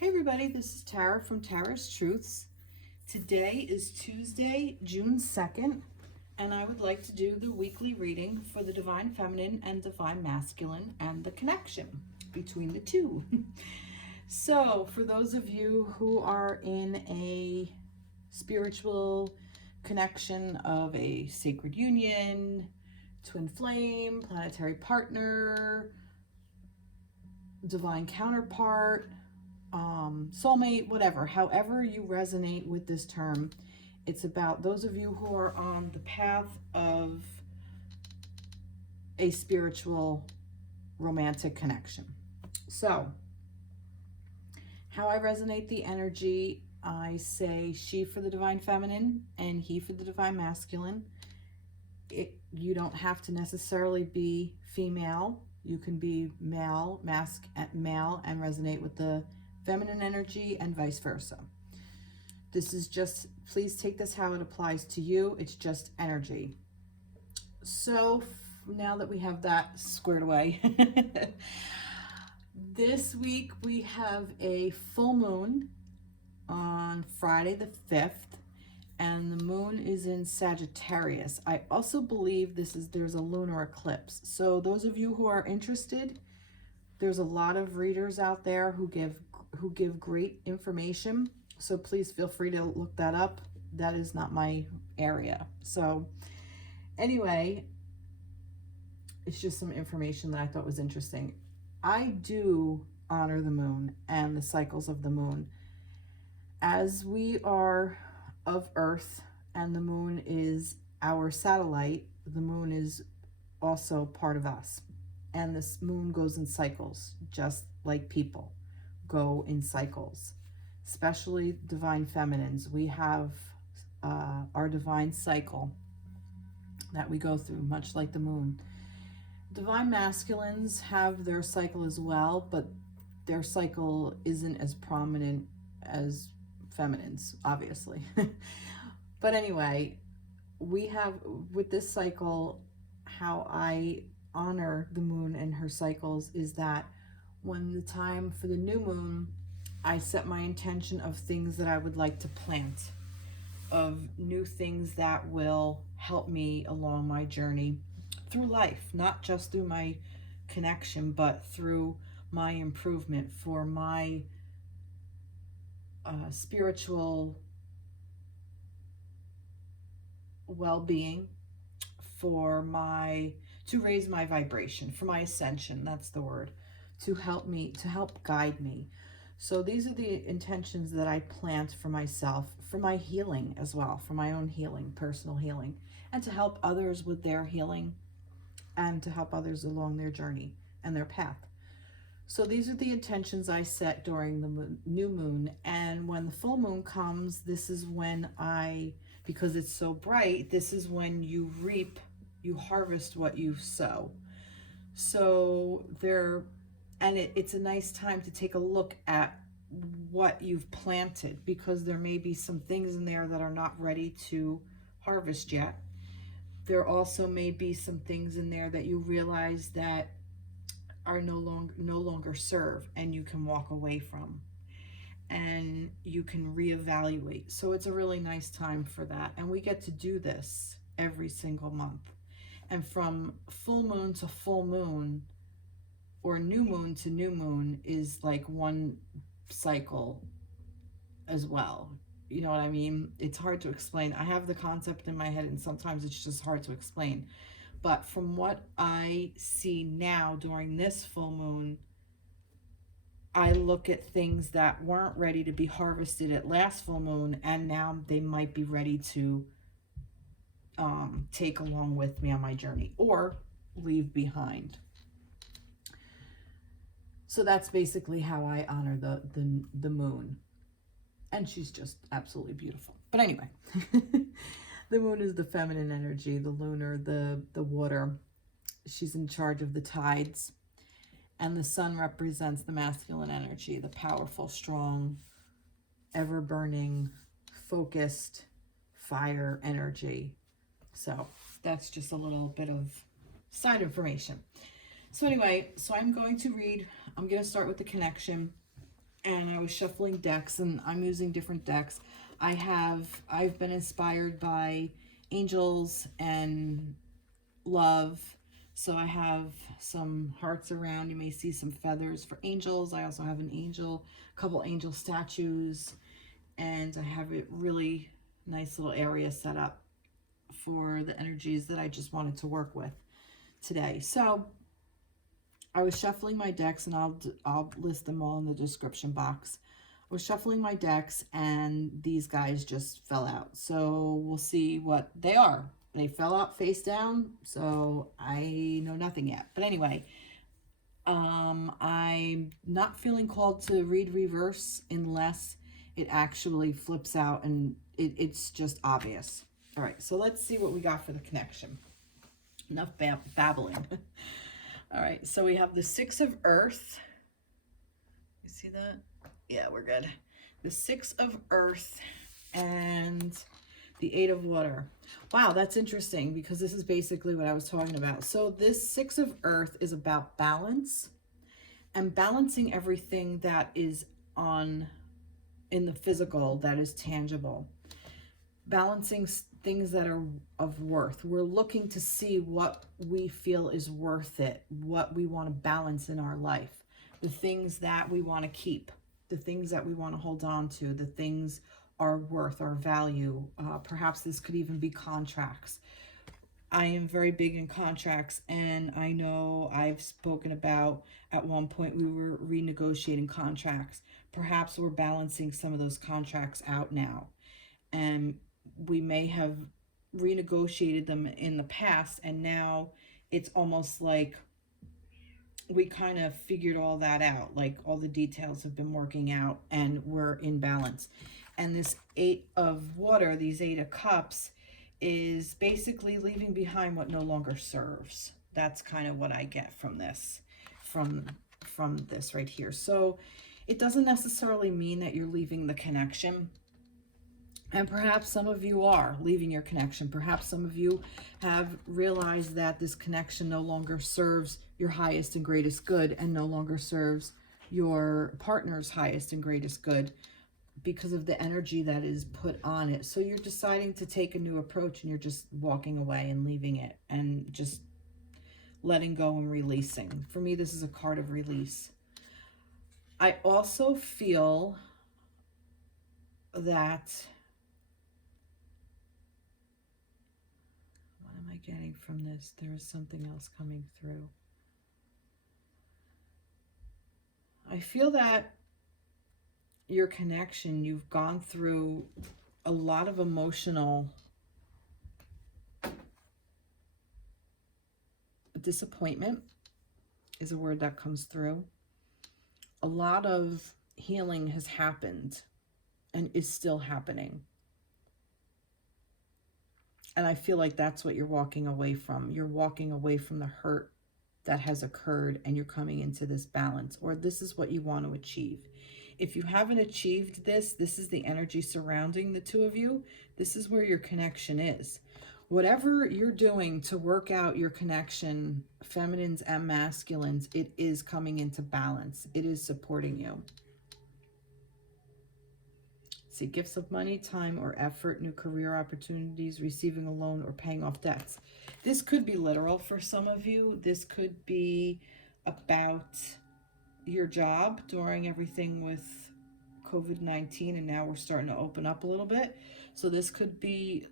Hey everybody, this is Tara from Tara's Truths. Today is Tuesday, June 2nd, and I would like to do the weekly reading for the Divine Feminine and Divine Masculine and the connection between the two. So, for those of you who are in a spiritual connection of a sacred union, twin flame, planetary partner, divine counterpart, soulmate, whatever, however you resonate with this term, it's about those of you who are on the path of a spiritual romantic connection. So, how I resonate the energy, I say she for the divine feminine and he for the divine masculine. You don't have to necessarily be female. You can be male and resonate with the feminine energy and vice versa. This is just, please take this how it applies to you. It's just energy. So now that we have that squared away, this week we have a full moon on Friday the 5th, and the moon is in Sagittarius. I also believe there's a lunar eclipse. So those of you who are interested, there's a lot of readers out there who give great information. So please feel free to look that up. That is not my area. So anyway, it's just some information that I thought was interesting. I do honor the moon and the cycles of the moon. As we are of Earth and the moon is our satellite, the moon is also part of us. And this moon goes in cycles, just like people go in cycles, especially divine feminines. We have our divine cycle that we go through, much like the moon. Divine masculines have their cycle as well, but their cycle isn't as prominent as feminines, obviously. But anyway, we have, with this cycle, how I honor the moon and her cycles is that when the time for the new moon, I set my intention of things that I would like to plant, of new things that will help me along my journey through life, not just through my connection, but through my improvement, for my spiritual well-being, to raise my vibration, for my ascension, that's the word, to help guide me. So these are the intentions that I plant for myself, for my healing as well, for my own healing, personal healing, and to help others with their healing and to help others along their journey and their path. So these are the intentions I set during the new moon. And when the full moon comes, this is when because it's so bright, this is when you reap, you harvest what you sow. So it's a nice time to take a look at what you've planted, because there may be some things in there that are not ready to harvest yet. There also may be some things in there that you realize that are no longer serve, and you can walk away from, and you can reevaluate. So it's a really nice time for that, and we get to do this every single month. And from full moon to full moon, or new moon to new moon, is like one cycle as well. You know what I mean? It's hard to explain. I have the concept in my head, and sometimes it's just hard to explain. But from what I see now during this full moon, I look at things that weren't ready to be harvested at last full moon, and now they might be ready to take along with me on my journey or leave behind. So that's basically how I honor the moon. And she's just absolutely beautiful. But anyway, the moon is the feminine energy, the lunar, the water. She's in charge of the tides. And the sun represents the masculine energy, the powerful, strong, ever-burning, focused fire energy. So that's just a little bit of side information. So anyway, I'm going to start with the connection. and I was shuffling decks, and I'm using different decks. I've been inspired by angels and love. So I have some hearts around. You may see some feathers for angels. I also have an angel, a couple angel statues, and I have a really nice little area set up for the energies that I just wanted to work with today. So I was shuffling my decks, and I'll list them all in the description box. I was shuffling my decks, and these guys just fell out. So we'll see what they are. They fell out face down, so I know nothing yet. But anyway, I'm not feeling called to read reverse unless it actually flips out and it's just obvious. All right, so let's see what we got for the connection. Enough babbling. All right, so we have the Six of Earth. You see that? Yeah, we're good. The Six of Earth and the Eight of Water. Wow, that's interesting because this is basically what I was talking about. So this Six of Earth is about balance and balancing everything that is in the physical, that is tangible. Balancing things that are of worth. We're looking to see what we feel is worth it, what we want to balance in our life, the things that we want to keep, the things that we want to hold on to, the things our worth, our value. Perhaps this could even be contracts. I am very big in contracts, and I know I've spoken about at one point we were renegotiating contracts. Perhaps we're balancing some of those contracts out now, and we may have renegotiated them in the past, and now it's almost like we kind of figured all that out, like all the details have been working out and we're in balance. And this Eight of Water, these Eight of Cups, is basically leaving behind what no longer serves. That's kind of what I get from this, from this right here. So it doesn't necessarily mean that you're leaving the connection. And perhaps some of you are leaving your connection. Perhaps some of you have realized that this connection no longer serves your highest and greatest good and no longer serves your partner's highest and greatest good because of the energy that is put on it. So you're deciding to take a new approach, and you're just walking away and leaving it and just letting go and releasing. For me, this is a card of release. I also feel that, what am I getting from this? There is something else coming through. I feel that your connection, you've gone through a lot of emotional disappointment is a word that comes through. A lot of healing has happened and is still happening. And I feel like that's what you're walking away from. You're walking away from the hurt that has occurred, and you're coming into this balance, or this is what you want to achieve. If you haven't achieved this, this is the energy surrounding the two of you. This is where your connection is. Whatever you're doing to work out your connection, feminines and masculines, it is coming into balance. It is supporting you. See, gifts of money, time, or effort, new career opportunities, receiving a loan, or paying off debts. This could be literal for some of you. This could be about your job during everything with COVID-19, and now we're starting to open up a little bit. So this could be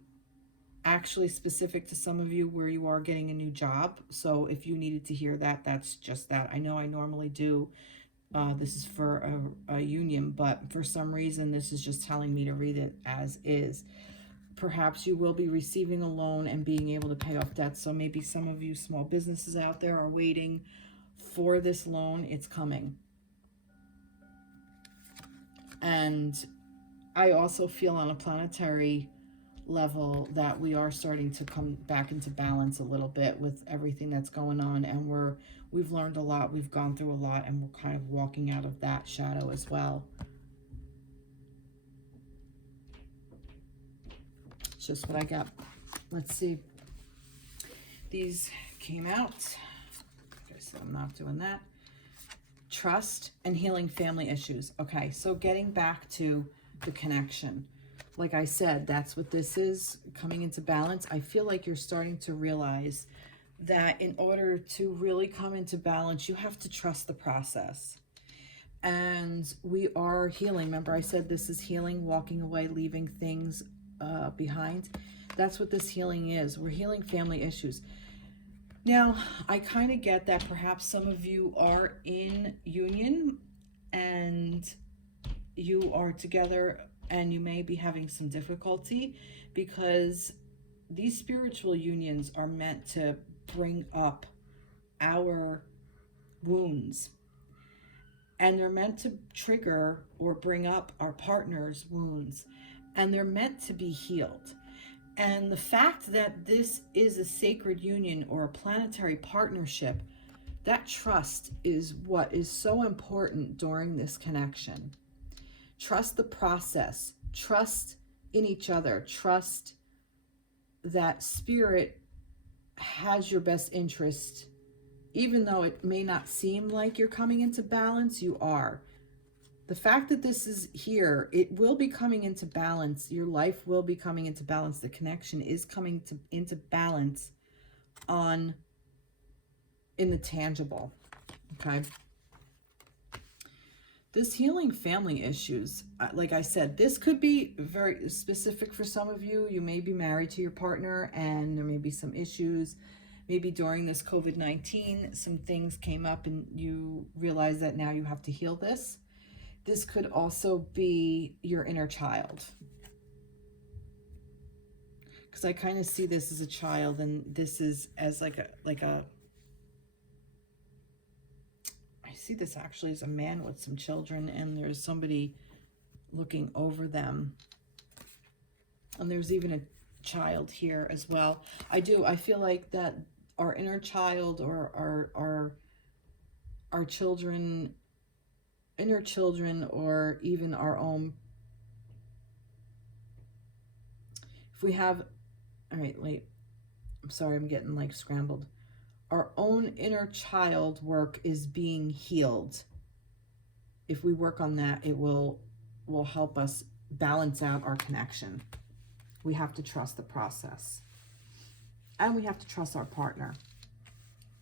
actually specific to some of you where you are getting a new job. So if you needed to hear that, that's just that. I know I normally do. This is for a union, but for some reason, this is just telling me to read it as is. Perhaps you will be receiving a loan and being able to pay off debts. So maybe some of you small businesses out there are waiting for this loan. It's coming. And I also feel on a planetary level that we are starting to come back into balance a little bit with everything that's going on, and we've learned a lot, we've gone through a lot, and we're kind of walking out of that shadow as well. It's just what I got. Let's see. These came out. Okay, so I'm not doing that. Trust and healing family issues. Okay, so getting back to the connection. Like I said, that's what this is, coming into balance. I feel like you're starting to realize that in order to really come into balance, you have to trust the process. And we are healing. Remember, I said this is healing, walking away, leaving things behind. That's what this healing is. We're healing family issues. Now, I kind of get that perhaps some of you are in union and you are together and you may be having some difficulty, because these spiritual unions are meant to bring up our wounds, and they're meant to trigger or bring up our partner's wounds, and they're meant to be healed. And the fact that this is a sacred union or a planetary partnership, that trust is what is so important during this connection. Trust the process, trust in each other, trust that spirit has your best interest. Even though it may not seem like you're coming into balance, you are. The fact that this is here, it will be coming into balance. Your life will be coming into balance. The connection is coming into balance in the tangible. Okay. This healing family issues, like I said, this could be very specific for some of you. You may be married to your partner and there may be some issues. Maybe during this COVID-19, some things came up and you realize that now you have to heal this. This could also be your inner child. Because I kind of see this as a child, and this is as like a I see this actually as a man with some children, and there's somebody looking over them. And there's even a child here as well. I feel like that our inner child or our children, inner children, or even our own, if we have, all right, wait, I'm sorry, I'm getting like scrambled. Our own inner child work is being healed. If we work on that, it will help us balance out our connection. We have to trust the process. And we have to trust our partner.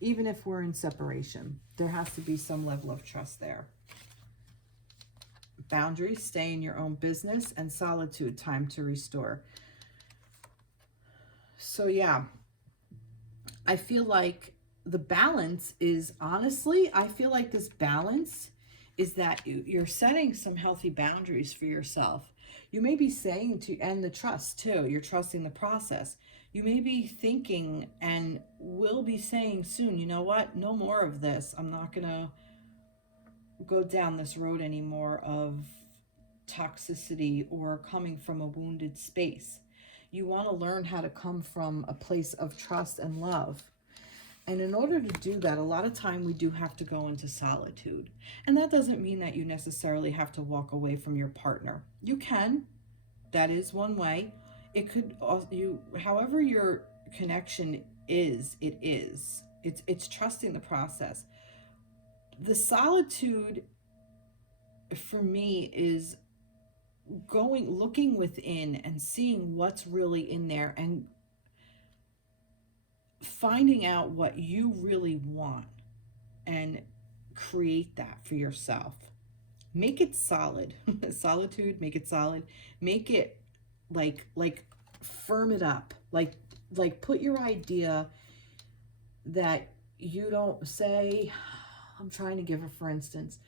Even if we're in separation, there has to be some level of trust there. Boundaries, stay in your own business, and solitude, time to restore. So yeah, I feel like the balance is, honestly, I feel like this balance is that you're setting some healthy boundaries for yourself. You may be saying to, and the trust too, you're trusting the process. You may be thinking and will be saying soon, you know what, no more of this. I'm not gonna go down this road anymore of toxicity or coming from a wounded space. You want to learn how to come from a place of trust and love. And in order to do that, a lot of time we do have to go into solitude. And that doesn't mean that you necessarily have to walk away from your partner. You can. That is one way. It could also, however your connection is, it is. It's trusting the process. The solitude for me is looking within and seeing what's really in there and finding out what you really want and create that for yourself. Make it solid. Solitude, make it solid. Make it like firm it up. Like put your idea that you don't say, I'm trying to give her for instance.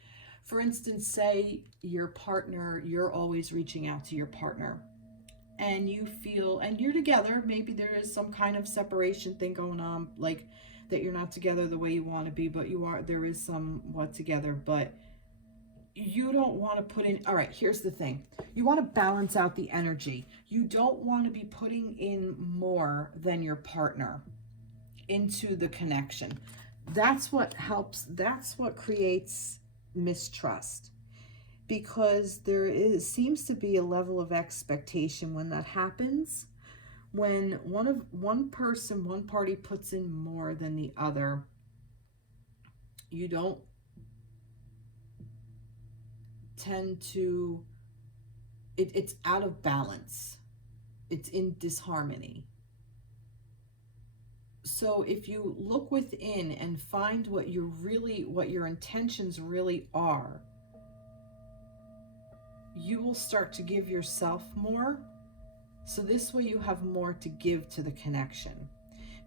For instance, say your partner, you're always reaching out to your partner and you feel, and you're together, maybe there is some kind of separation thing going on, like that you're not together the way you want to be, but you are, there is somewhat together, but you don't want to put in, all right, here's the thing. You want to balance out the energy. You don't want to be putting in more than your partner into the connection. That's what helps. That's what creates mistrust, because seems to be a level of expectation when that happens. When one party puts in more than the other, you don't tend to, it's out of balance. It's in disharmony. So if you look within and find what your intentions really are, you will start to give yourself more. So this way you have more to give to the connection.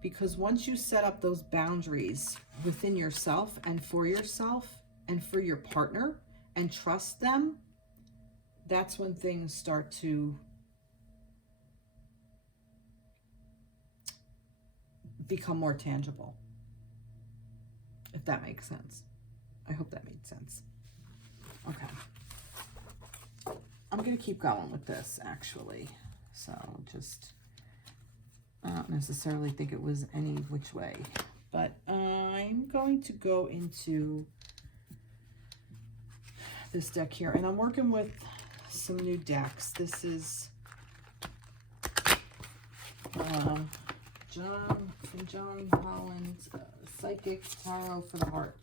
Because once you set up those boundaries within yourself and for your partner and trust them, that's when things start to become more tangible. If that makes sense. I hope that made sense. Okay. I'm going to keep going with this, actually. So just, I don't necessarily think it was any which way. But I'm going to go into this deck here. And I'm working with some new decks. This is Jon Holland, Psychic Tarot for the Heart.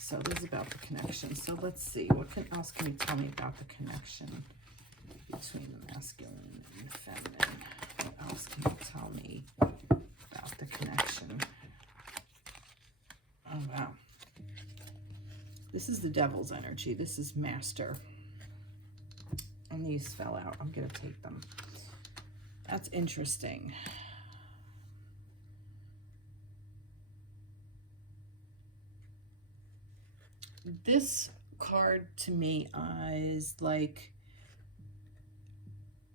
So this is about the connection. So let's see, what else can you tell me about the connection between the masculine and the feminine? What else can you tell me about the connection? Oh, wow. This is the devil's energy. This is master. And these fell out. I'm going to take them. That's interesting. This card to me is like,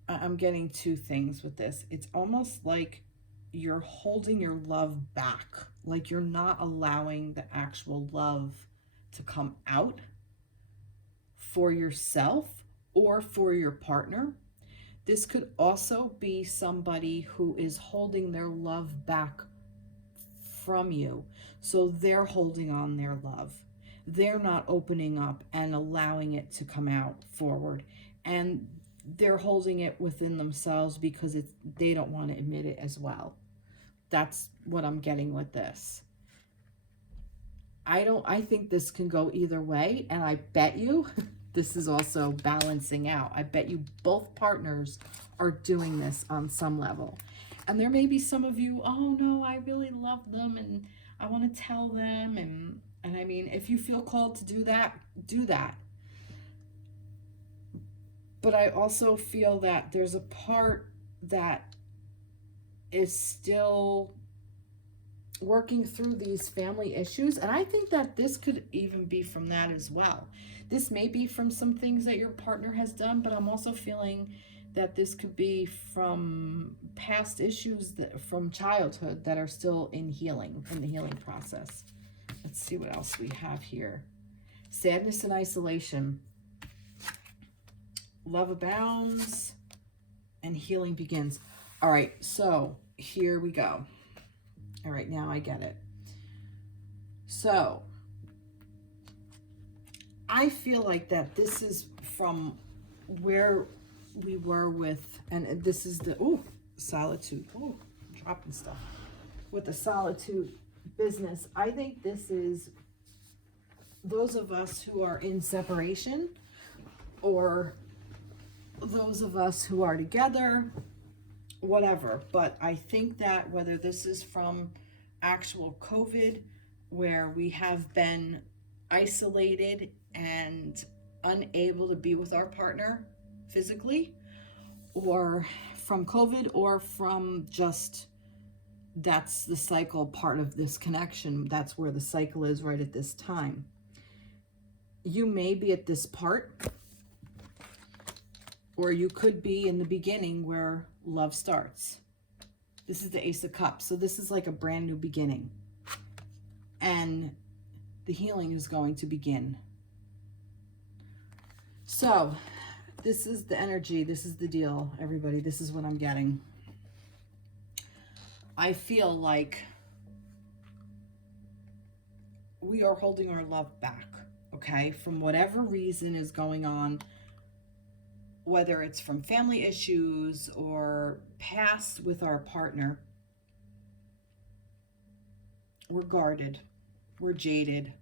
I'm getting two things with this. It's almost like you're holding your love back, like you're not allowing the actual love to come out for yourself or for your partner. This could also be somebody who is holding their love back from you. So they're holding on their love. They're not opening up and allowing it to come out forward. And they're holding it within themselves because they don't want to admit it as well. That's what I'm getting with this. I think this can go either way, and I bet you this is also balancing out. I bet you both partners are doing this on some level. And there may be some of you, oh no, I really love them and I want to tell them, and I mean, if you feel called to do that, do that. But I also feel that there's a part that is still working through these family issues. And I think that this could even be from that as well. This may be from some things that your partner has done, but I'm also feeling that this could be from past issues from childhood that are still in the healing process. Let's see what else we have here. Sadness and isolation. Love abounds and healing begins. All right, so here we go. All right, now I get it. So I feel like that this is from where we were with, and this is the, solitude. Oh, dropping stuff. With the solitude business. I think this is those of us who are in separation, or those of us who are together, whatever. But I think that whether this is from actual COVID, where we have been isolated and unable to be with our partner physically, or from COVID, or from just, that's the cycle part of this connection. That's where the cycle is right at this time. You may be at this part, or you could be in the beginning where love starts. This is the Ace of Cups. So this is like a brand new beginning. And the healing is going to begin. So this is the energy. This is the deal, everybody. This is what I'm getting. I feel like we are holding our love back, okay? From whatever reason is going on, whether it's from family issues or past with our partner. We're guarded, we're jaded,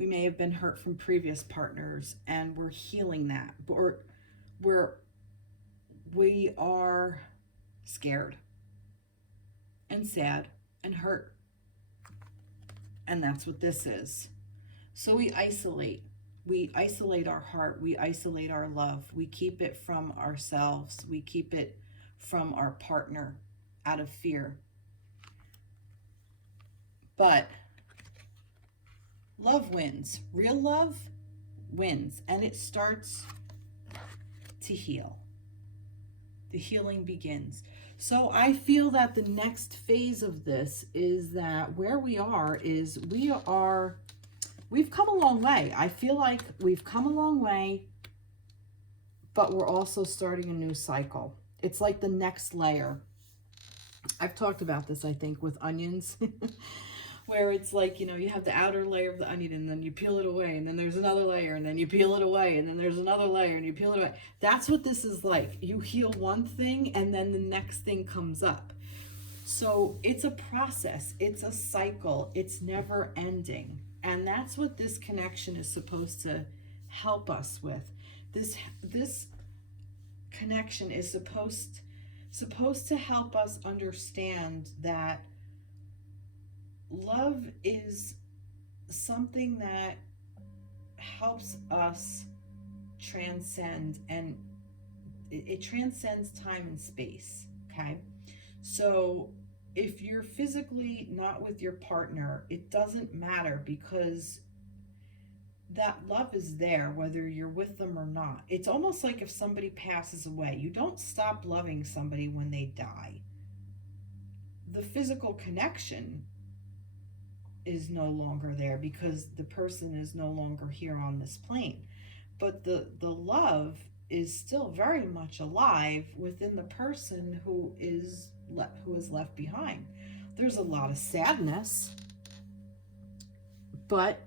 We may have been hurt from previous partners, and we're healing that. Or we are scared and sad and hurt. And that's what this is. So we isolate. We isolate our heart. We isolate our love. We keep it from ourselves. We keep it from our partner out of fear. But love wins. Real love wins. And it starts to heal. The healing begins. So I feel that the next phase of this is that where we are is we've come a long way. I feel like we've come a long way, but we're also starting a new cycle. It's like the next layer. I've talked about this, I think, with onions, where it's like, you know, you have the outer layer of the onion and then you peel it away and then there's another layer and then you peel it away and then there's another layer and you peel it away. That's what this is like. You heal one thing and then the next thing comes up. So it's a process. It's a cycle. It's never ending. And that's what this connection is supposed to help us with. This connection is supposed to help us understand that love is something that helps us transcend, and it transcends time and space, okay? So if you're physically not with your partner, it doesn't matter, because that love is there whether you're with them or not. It's almost like if somebody passes away, you don't stop loving somebody when they die. The physical connection is no longer there because the person is no longer here on this plane. But the love is still very much alive within the person who is left behind. There's a lot of sadness, but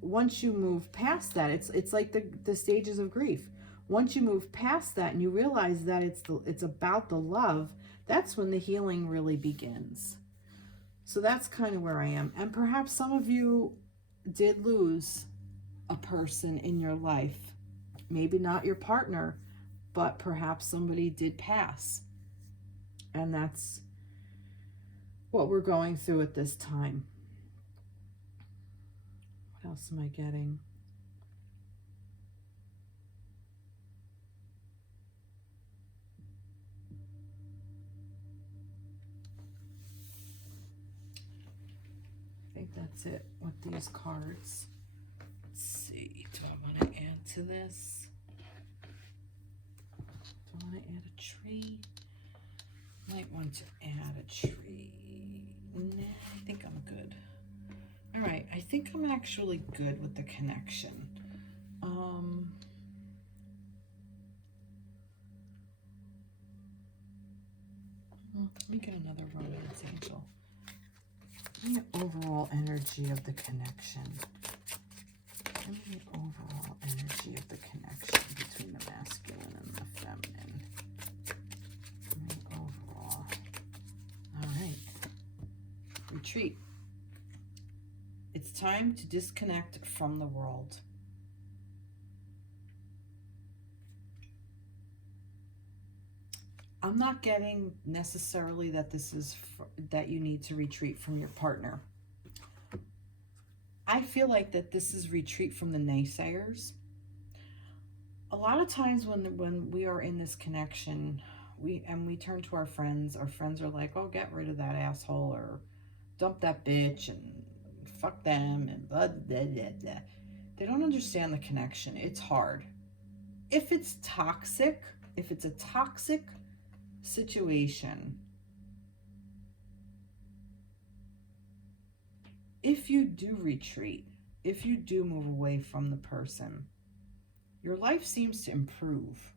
once you move past that, it's like the stages of grief. Once you move past that and you realize that it's about the love, that's when the healing really begins. So that's kind of where I am. And perhaps some of you did lose a person in your life. Maybe not your partner, but perhaps somebody did pass. And that's what we're going through at this time. What else am I getting? I think that's it with these cards. Let's see. Do I want to add to this? Do I want to add a tree? Might want to add a tree. Nah, I think I'm good. All right, I think I'm actually good with the connection. Let me get another romance angel. Give me the overall energy of the connection. Give me the overall energy of the connection between the masculine and the feminine. Give me overall. All right. Retreat. It's time to disconnect from the world. I'm not getting necessarily that this is that you need to retreat from your partner. I feel like that this is retreat from the naysayers. A lot of times when we are in this connection, we turn to our friends are like, oh, get rid of that asshole, or dump that bitch, and fuck them, and blah, blah, blah, blah. They don't understand the connection. It's hard. If it's toxic, if it's a toxic situation, if you do retreat, if you do move away from the person, your life seems to improve.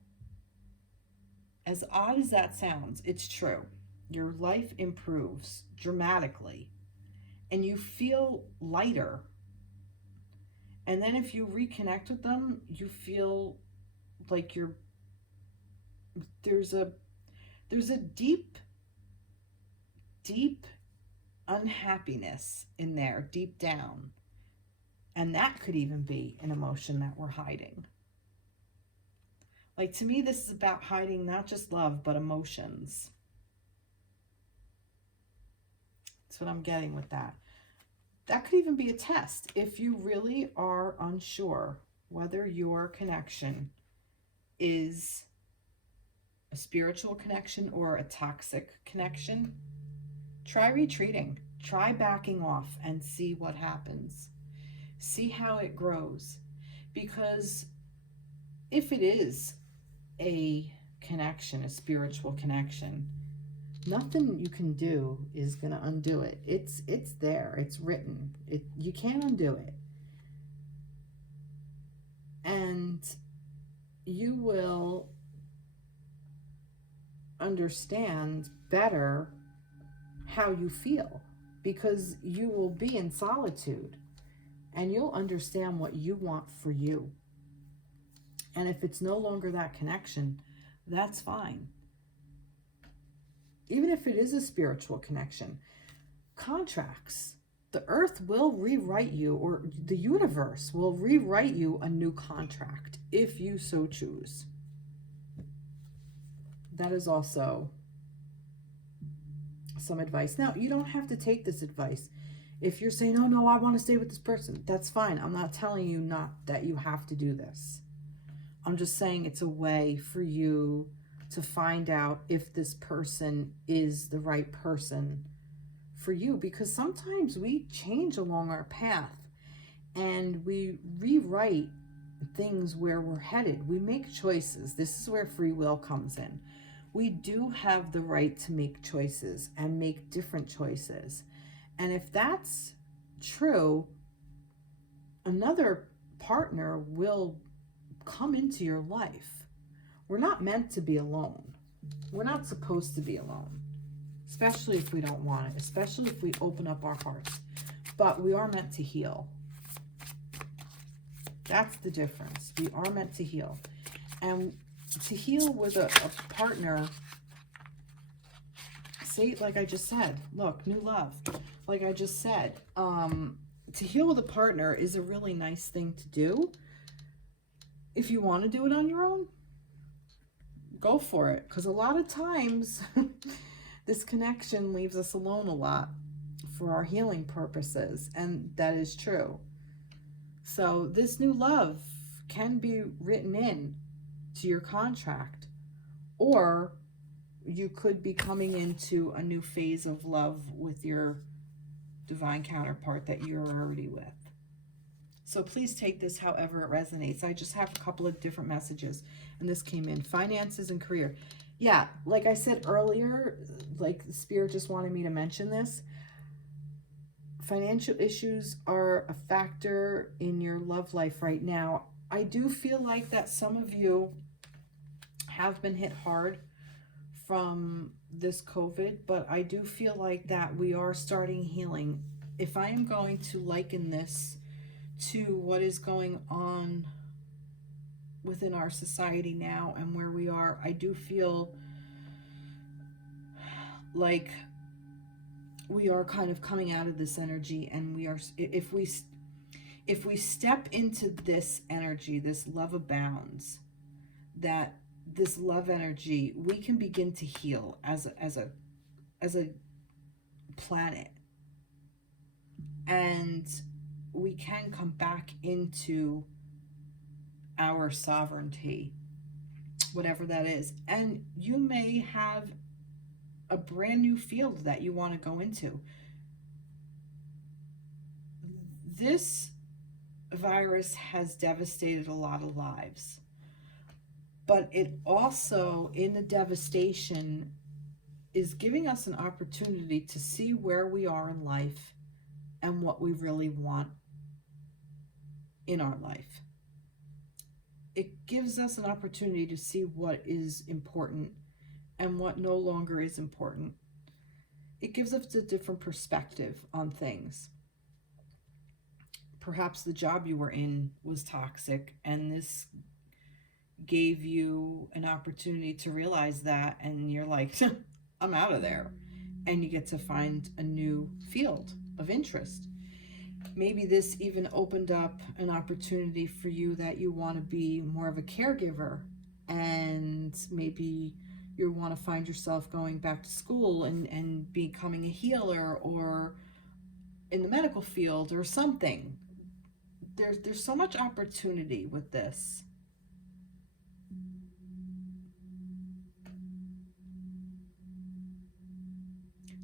As odd as that sounds, it's true. Your life improves dramatically and you feel lighter. And then if you reconnect with them, you feel like there's a deep unhappiness in there, deep down. And that could even be an emotion that we're hiding. Like, to me, this is about hiding not just love, but emotions. That's what I'm getting with that. That could even be a test. If you really are unsure whether your connection is a spiritual connection or a toxic connection, try retreating. Try backing off and see what happens. See how it grows. Because if it is a connection, a spiritual connection, nothing you can do is going to undo it. It's there. It's written. You can't undo it. And you will understand better how you feel, because you will be in solitude and you'll understand what you want for you. And if it's no longer that connection, that's fine. Even if it is a spiritual connection, contracts, the earth will rewrite you, or the universe will rewrite you a new contract if you so choose. That is also some advice. Now, you don't have to take this advice. If you're saying, oh no, I want to stay with this person, that's fine. I'm not telling you not that you have to do this. I'm just saying it's a way for you to find out if this person is the right person for you, because sometimes we change along our path and we rewrite things where we're headed. We make choices. This is where free will comes in. We do have the right to make choices and make different choices. And if that's true, another partner will come into your life. We're not meant to be alone. We're not supposed to be alone, especially if we don't want it, especially if we open up our hearts. But we are meant to heal. That's the difference. We are meant to heal. And to heal with a partner, say, like I just said, look, new love. Like I just said, to heal with a partner is a really nice thing to do. If you want to do it on your own, go for it. Because a lot of times, this connection leaves us alone a lot for our healing purposes. And that is true. So this new love can be written in to your contract, or you could be coming into a new phase of love with your divine counterpart that you're already with. So please take this however it resonates. I just have a couple of different messages, and this came in. Finances and career. Yeah, like I said earlier, like the Spirit just wanted me to mention this. Financial issues are a factor in your love life right now. I do feel like that some of you have been hit hard from this COVID, but I do feel like that we are starting healing. If I am going to liken this to what is going on within our society now and where we are, I do feel like we are kind of coming out of this energy, and we are, if we step into this energy, this love abounds, that this love energy, we can begin to heal as a planet, and we can come back into our sovereignty, whatever that is. And you may have a brand new field that you want to go into. This virus has devastated a lot of lives, but it also, in the devastation, is giving us an opportunity to see where we are in life and what we really want in our life. It gives us an opportunity to see what is important and what no longer is important. It gives us a different perspective on things. Perhaps the job you were in was toxic, and this gave you an opportunity to realize that, and you're like, I'm out of there. And you get to find a new field of interest. Maybe this even opened up an opportunity for you that you want to be more of a caregiver, and maybe you want to find yourself going back to school and becoming a healer or in the medical field or something. There's so much opportunity with this.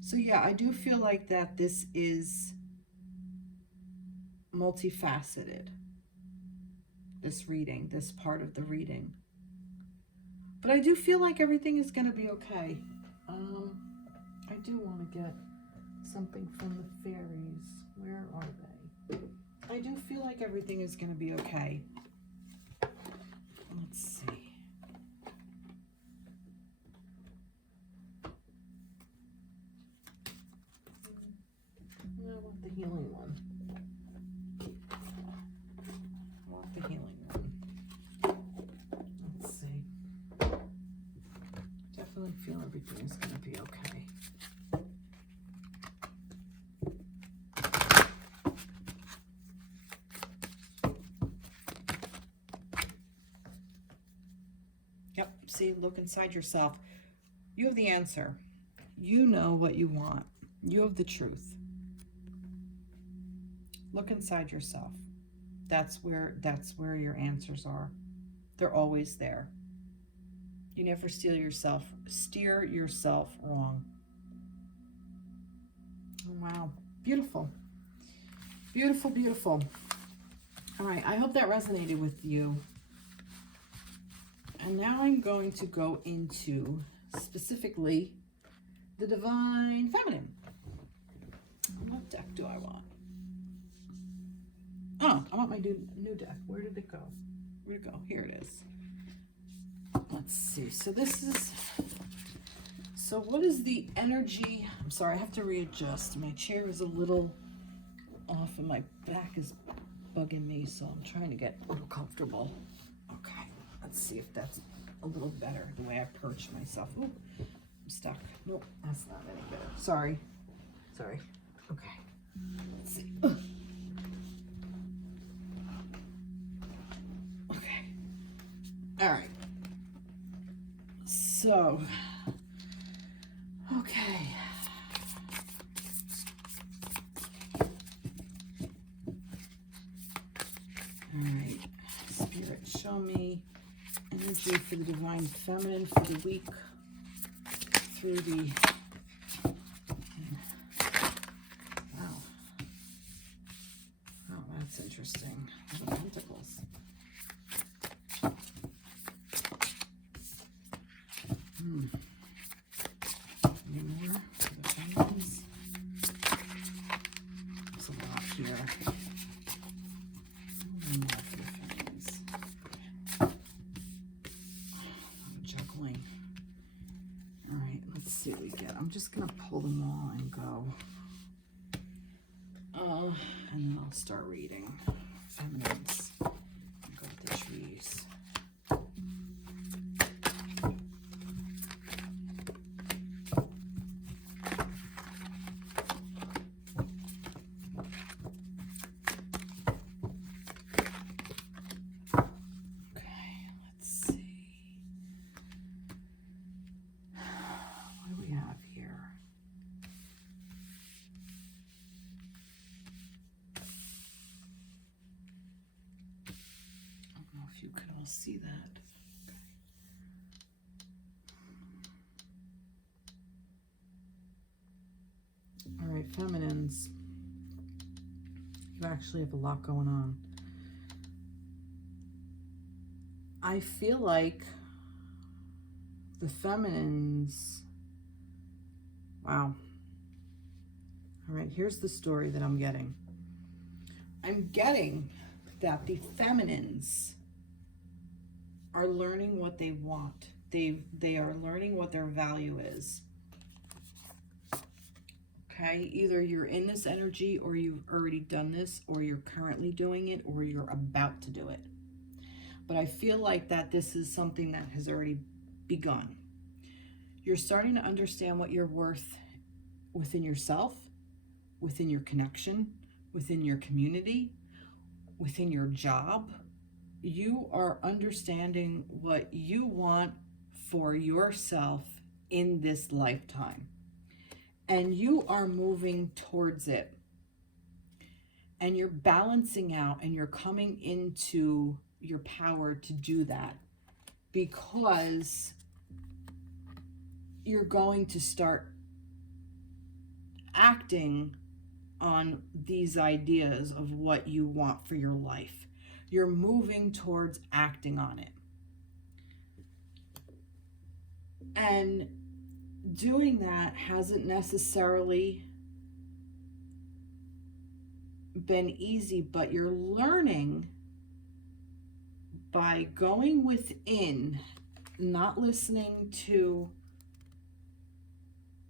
So yeah, I do feel like that this is multifaceted, this reading, this part of the reading. But I do feel like everything is going to be okay. I do want to get something from the fairies. Where are they? I do feel like everything is going to be okay. Let's see. I want the healing one. I want the healing one. Let's see. Definitely feel everything is going to be okay. Yep, see, look inside yourself. You have the answer. You know what you want. You have the truth. Look inside yourself. That's where your answers are. They're always there. You never steer yourself wrong. Oh, wow. Beautiful. Beautiful, beautiful. All right, I hope that resonated with you. And now I'm going to go into specifically the Divine Feminine. What deck do I want? Oh, I want my new deck. Where did it go? Where'd it go? Here it is. Let's see. So what is the energy? I'm sorry, I have to readjust. My chair is a little off and my back is bugging me, so I'm trying to get a little comfortable. Okay, let's see if that's a little better, the way I perch myself. Ooh, I'm stuck. Nope, that's not any better. Sorry. Okay, let's see. Okay, all right. So, okay. All right, Spirit, show me energy for the Divine Feminine for the week through the, wow, that's interesting. The Pentacles. Any more for the Feminines? There's a lot here. See what we get. I'm just gonna pull them all and go. And then I'll start reading. Feminines. Go with the trees. You can all see that. All right, Feminines. You actually have a lot going on. I feel like the Feminines, wow. All right, here's the story that I'm getting. I'm getting that the Feminines are learning what they want. They are learning what their value is. Okay, either you're in this energy or you've already done this, or you're currently doing it, or you're about to do it. But I feel like that this is something that has already begun. You're starting to understand what you're worth within yourself, within your connection, within your community, within your job. You are understanding what you want for yourself in this lifetime. And you are moving towards it. And you're balancing out and you're coming into your power to do that, because you're going to start acting on these ideas of what you want for your life. You're moving towards acting on it. And doing that hasn't necessarily been easy, but you're learning by going within, not listening to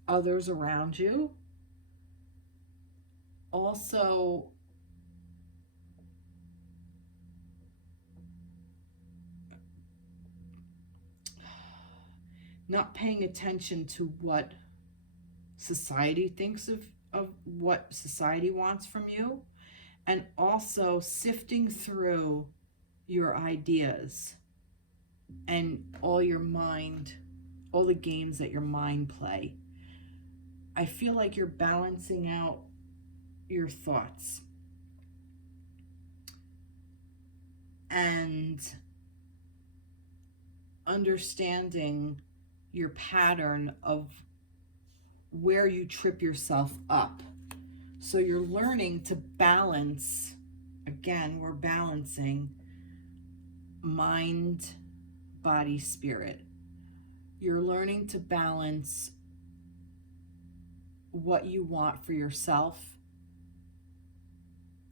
others around you. Also, not paying attention to what society thinks of what society wants from you, and also sifting through your ideas and all your mind, all the games that your mind play. I feel like you're balancing out your thoughts and understanding your pattern of where you trip yourself up. So you're learning to balance, again, we're balancing mind, body, spirit. You're learning to balance what you want for yourself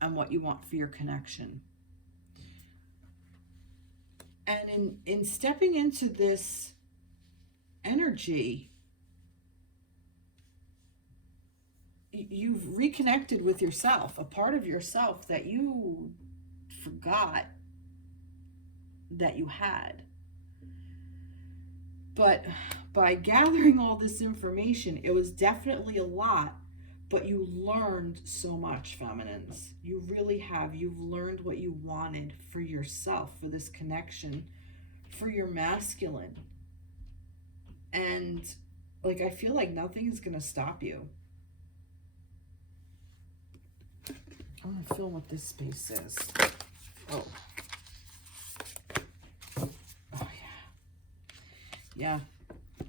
and what you want for your connection. And in stepping into this energy, you've reconnected with yourself, a part of yourself that you forgot that you had. But by gathering all this information, it was definitely a lot, but you learned so much, feminines. You really have. You've learned what you wanted for yourself, for this connection, for your masculine. And like, I feel like nothing is going to stop you. I'm going to fill what this space is. Oh. Oh, yeah. Yeah.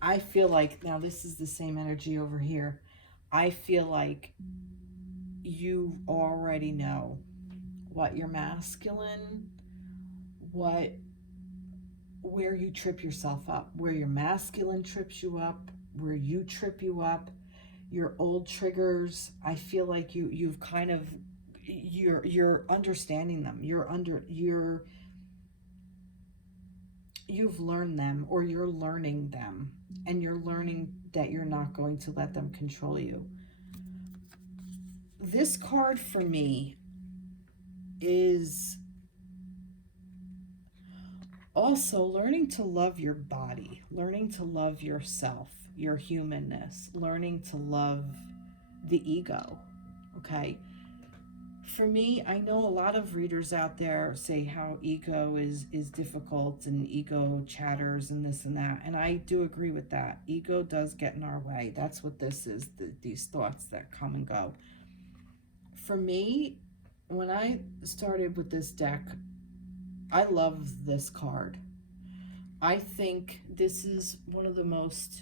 I feel like, now this is the same energy over here. I feel like you already know what your masculine, where you trip yourself up, where your masculine trips you up, where you trip you up, your old triggers. I feel like you've kind of, you're understanding them. You've learned them, or you're learning them, and you're learning that you're not going to let them control you. This card for me is also learning to love your body, learning to love yourself, your humanness, learning to love the ego, okay? For me, I know a lot of readers out there say how ego is difficult and ego chatters and this and that, and I do agree with that. Ego does get in our way. That's what this is, these thoughts that come and go. For me, when I started with this deck, I love this card. I think this is one of the most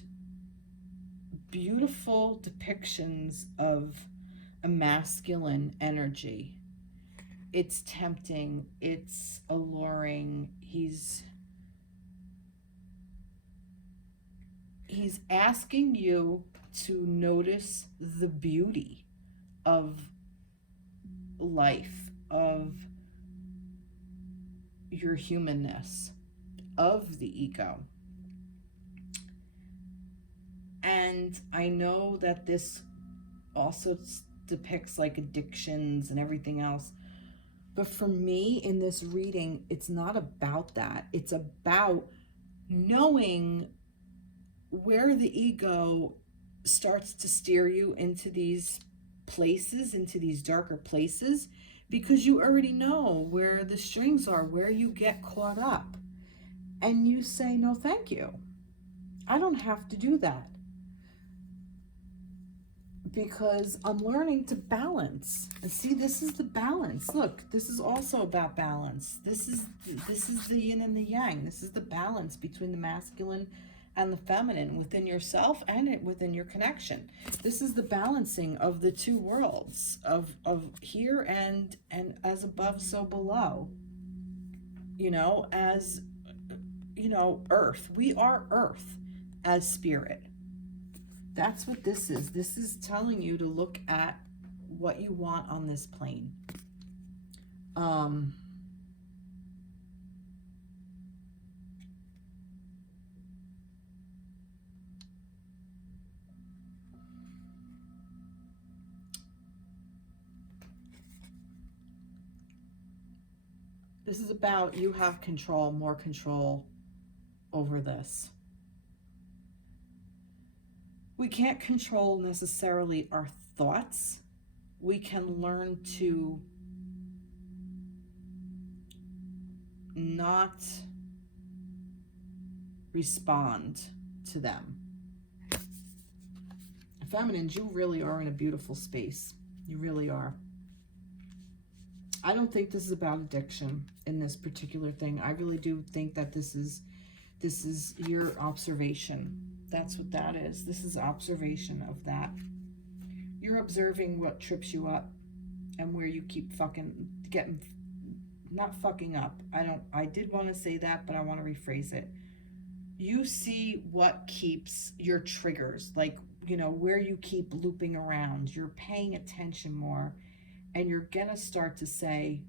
beautiful depictions of a masculine energy. It's tempting, it's alluring. He's asking you to notice the beauty of life, of your humanness, of the ego. And I know that this also depicts like addictions and everything else, but for me in this reading, it's not about that. It's about knowing where the ego starts to steer you into these places, into these darker places, because you already know where the strings are, where you get caught up. And you say, no, thank you. I don't have to do that. Because I'm learning to balance. And see, this is the balance. Look, this is also about balance. This is the yin and the yang. This is the balance between the masculine and the feminine within yourself and within your connection. This is the balancing of the two worlds, of here and as above, so below. You know, as, you know, earth. We are earth as spirit. That's what this is. This is telling you to look at what you want on this plane. This is about you have control, more control over this. We can't control necessarily our thoughts. We can learn to not respond to them. Feminines, you really are in a beautiful space. You really are. I don't think this is about addiction in this particular thing. I really do think that this is your observation. That's what that is. This is observation of that. You're observing what trips you up and where you keep not fucking up. I did want to say that, but I want to rephrase it. You see what keeps your triggers, like, you know, where you keep looping around. You're paying attention more, and you're gonna start to say,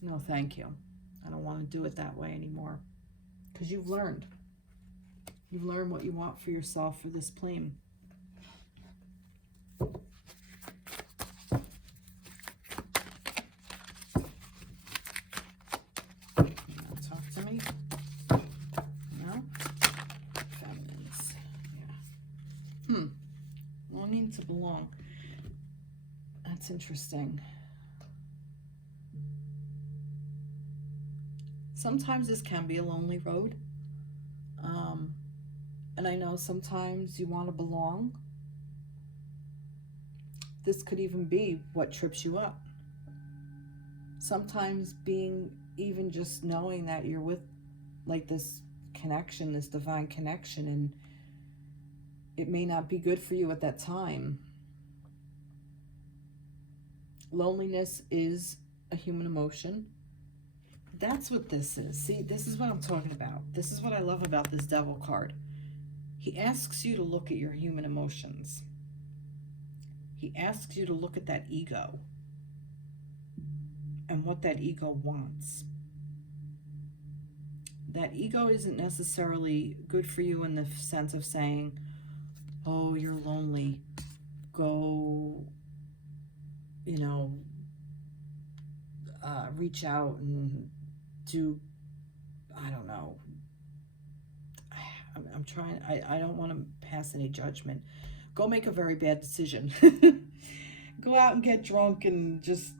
no, thank you. I don't want to do it that way anymore. Because you've learned. You've learned what you want for yourself for this plane. Talk to me. No? Feminines. Yeah. Longing to belong. That's interesting. Sometimes this can be a lonely road. And I know sometimes you want to belong. This could even be what trips you up. Sometimes being, even just knowing that you're with like this connection, this divine connection, and it may not be good for you at that time. Loneliness is a human emotion. That's what this is. See, this is what I'm talking about. This is what I love about this Devil card. He asks you to look at your human emotions. He asks you to look at that ego and what that ego wants. That ego isn't necessarily good for you in the sense of saying, oh, you're lonely. Go, you know, reach out and do, I don't know. I'm trying, I don't want to pass any judgment. Go make a very bad decision. Go out and get drunk and just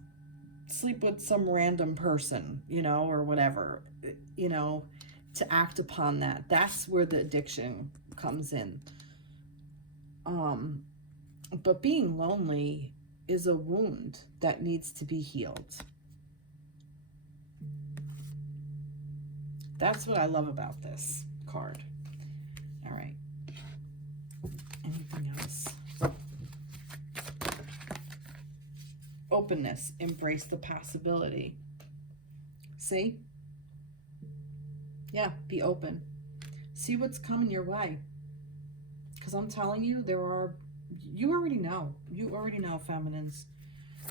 sleep with some random person, you know, or whatever, you know, to act upon that. That's where the addiction comes in. But being lonely is a wound that needs to be healed. That's what I love about this card. All right. Anything else? Openness. Embrace the possibility. See? Yeah, be open. See what's coming your way. Because I'm telling you, you already know. You already know, feminines.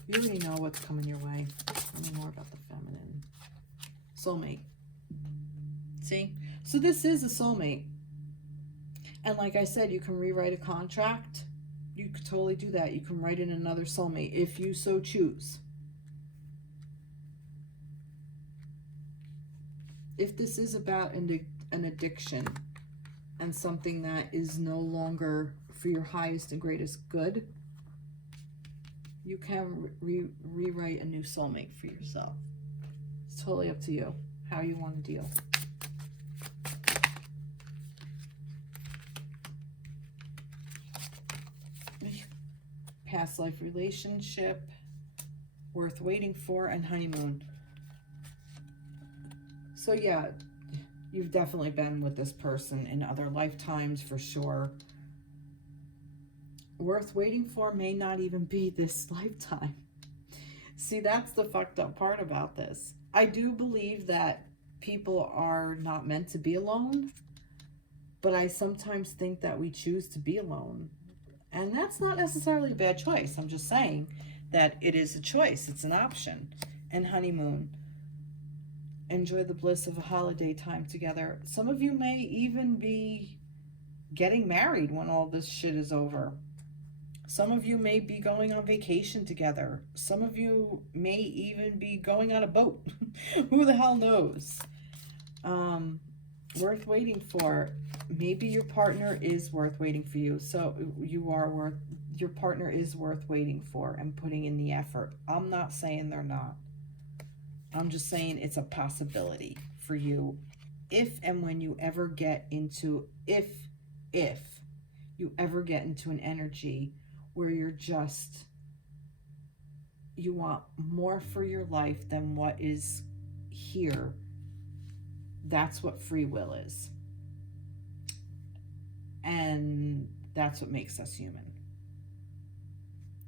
You already know what's coming your way. Tell me more about the feminine. Soulmate. See? So this is a soulmate. And like I said, you can rewrite a contract. You could totally do that. You can write in another soulmate if you so choose. If this is about an addiction and something that is no longer for your highest and greatest good, You can rewrite a new soulmate for yourself. It's totally up to you how you want to deal. Past life relationship, worth waiting for, and honeymoon. So yeah, you've definitely been with this person in other lifetimes for sure. Worth waiting for may not even be this lifetime. See, that's the fucked up part about this. I do believe that people are not meant to be alone, but I sometimes think that we choose to be alone. And that's not necessarily a bad choice. I'm just saying that it is a choice. It's an option. And honeymoon. Enjoy the bliss of a holiday time together. Some of you may even be getting married when all this shit is over. Some of you may be going on vacation together. Some of you may even be going on a boat. Who the hell knows? Worth waiting for. Maybe your partner is worth waiting for you. So your partner is worth waiting for and putting in the effort. I'm not saying they're not. I'm just saying it's a possibility for you if and when you ever get into, if you ever get into an energy where you're just, you want more for your life than what is here. That's what free will is. And that's what makes us human.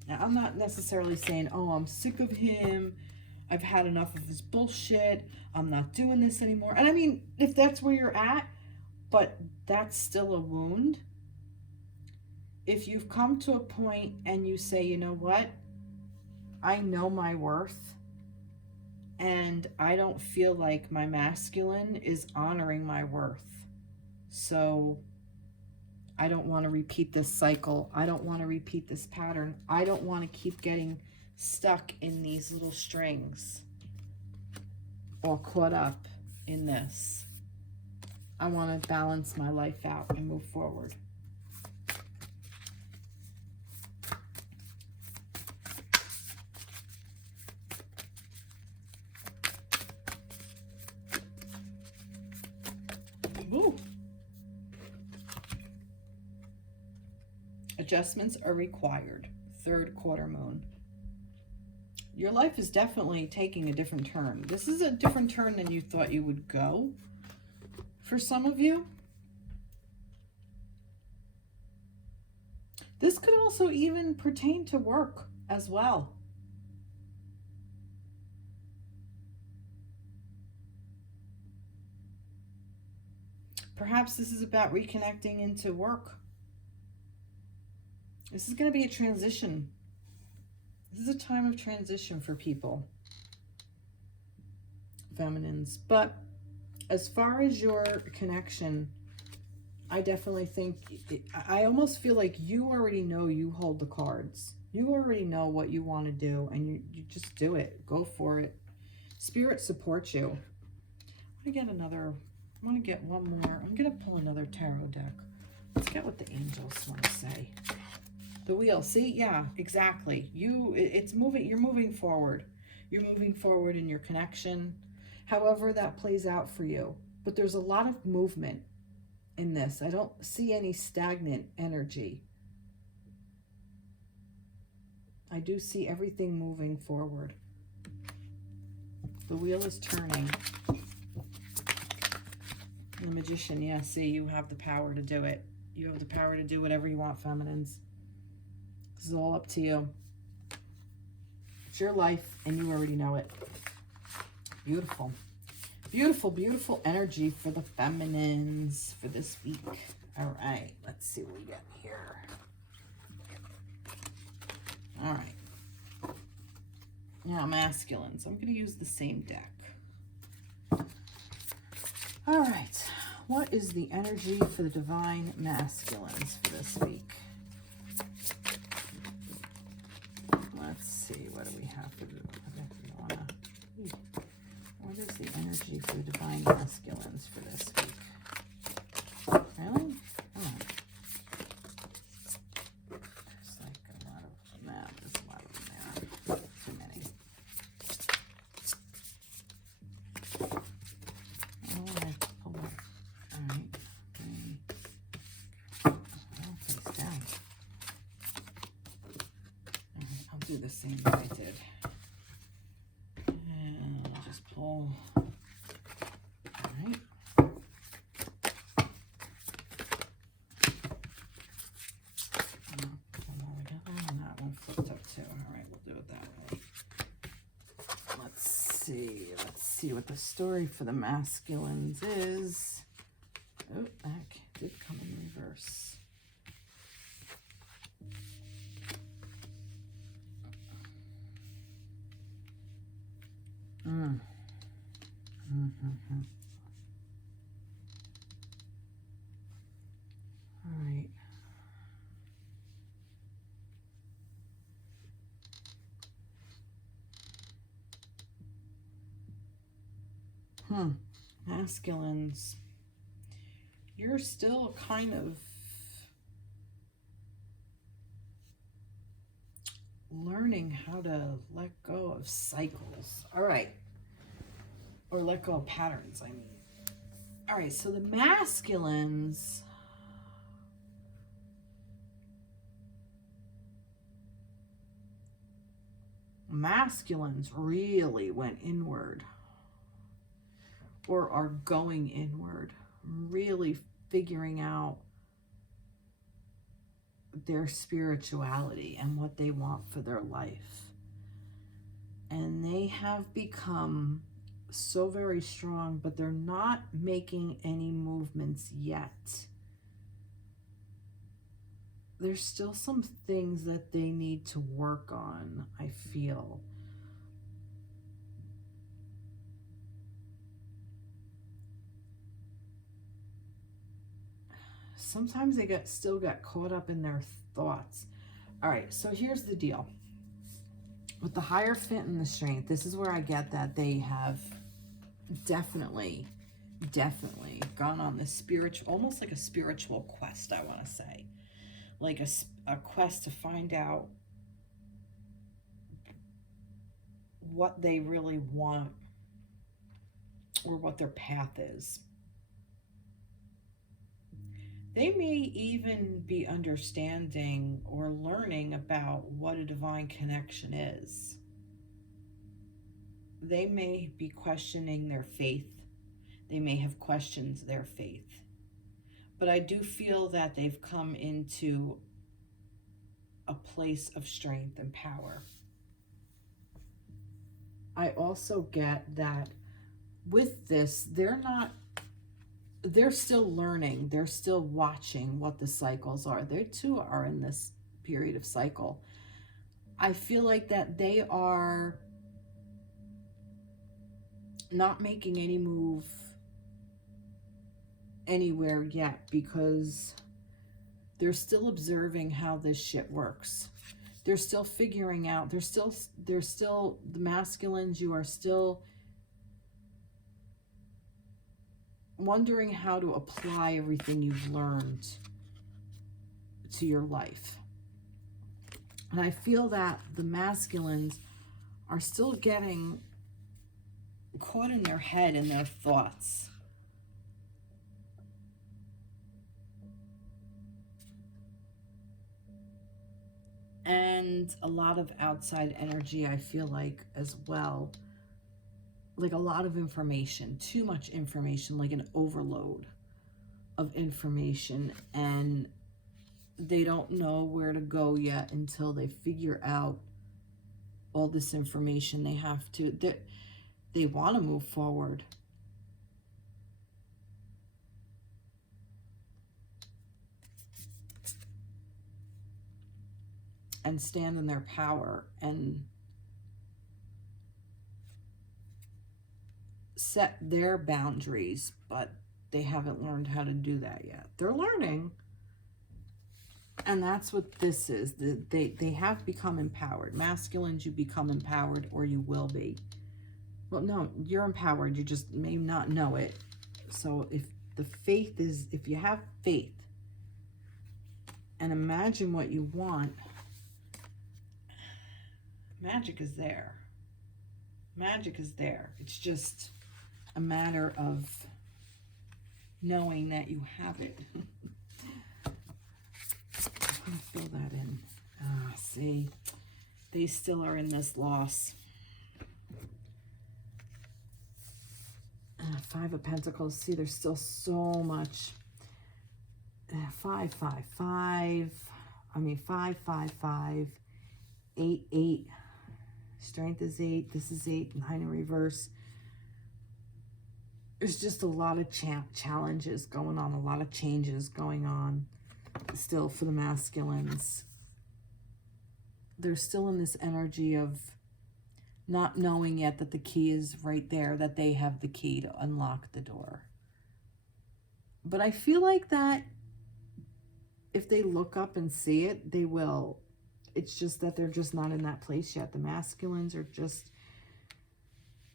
Now, I'm not necessarily saying, oh, I'm sick of him. I've had enough of his bullshit. I'm not doing this anymore. And I mean, if that's where you're at, but that's still a wound. If you've come to a point and you say, you know what? I know my worth. And I don't feel like my masculine is honoring my worth. So I don't want to repeat this cycle. I don't want to repeat this pattern. I don't want to keep getting stuck in these little strings or caught up in this. I want to balance my life out and move forward. Ooh. Adjustments are required. Third quarter moon. Your life is definitely taking a different turn. This is a different turn than you thought you would go for some of you. This could also even pertain to work as well. Perhaps this is about reconnecting into work. This is going to be a transition. This is a time of transition for people, feminines. But as far as your connection, I definitely think, I almost feel like you already know you hold the cards. You already know what you want to do, and you just do it. Go for it. Spirit supports you. I want to get one more. I'm going to pull another tarot deck. Let's get what the angels want to say. The wheel. See? Yeah, exactly. It's moving. You're moving forward. You're moving forward in your connection. However that plays out for you. But there's a lot of movement in this. I don't see any stagnant energy. I do see everything moving forward. The wheel is turning. The Magician, yeah, see, you have the power to do it. You have the power to do whatever you want, feminines. This is all up to you. It's your life, and you already know it. Beautiful. Beautiful, beautiful energy for the feminines for this week. All right, let's see what we got here. All right. Now, masculines. I'm going to use the same deck. All right. What is the energy for the divine masculines for this week? Let's see. What do we have to do? What is the energy for the divine masculines for this week? Really? Oh. There's like a lot of them. There's a lot of them there. do the same that I did. And I'll just pull. All right. Pull them all together, and that one flipped up too. All right, we'll do it that way. Let's see what the story for the masculines is. Oh, that did come in reverse. All right. Masculines, you're still kind of learning how to let go of cycles. All right. Or let go of patterns, I mean. All right, so the masculines, really went inward, or are going inward, really figuring out their spirituality and what they want for their life. And they have become so very strong, but they're not making any movements yet. There's still some things that they need to work on, I feel. Sometimes they still get caught up in their thoughts. All right, so here's the deal. With the Hierophant and the Strength, this is where I get that they have definitely gone on this spiritual, almost like a spiritual quest, I want to say. Like a quest to find out what they really want or what their path is. They may even be understanding or learning about what a divine connection is. They may be questioning their faith. They may have questioned their faith. But I do feel that they've come into a place of strength and power. I also get that with this, they're still learning. They're still watching what the cycles are. They too are in this period of cycle. I feel like that they are not making any move anywhere yet because they're still observing how this shit works. They're still figuring out, they're still the masculines, you are still wondering how to apply everything you've learned to your life. And I feel that the masculines are still getting caught in their head and their thoughts. And a lot of outside energy, I feel like, as well. Like a lot of information, too much information, like an overload of information. And they don't know where to go yet until they figure out all this information. They have to, they want to move forward. And stand in their power and set their boundaries, but they haven't learned how to do that yet. They're learning. And that's what this is. They have become empowered. Masculines, you become empowered, or you will be. Well, no, you're empowered. You just may not know it. So if the faith is, if you have faith and imagine what you want, magic is there. Magic is there. It's just a matter of knowing that you have it. I'm going to fill that in. See, They still are in this loss. Five of Pentacles. See, there's still so much. 5, 5, 5. I mean, 5, 5, 5. 8, 8. Strength is 8. This is 8. 9 in reverse. There's just a lot of challenges going on. A lot of changes going on still for the masculines. They're still in this energy of not knowing yet that the key is right there, that they have the key to unlock the door. But I feel like that if they look up and see it, they will. It's just that they're just not in that place yet. The masculines are just,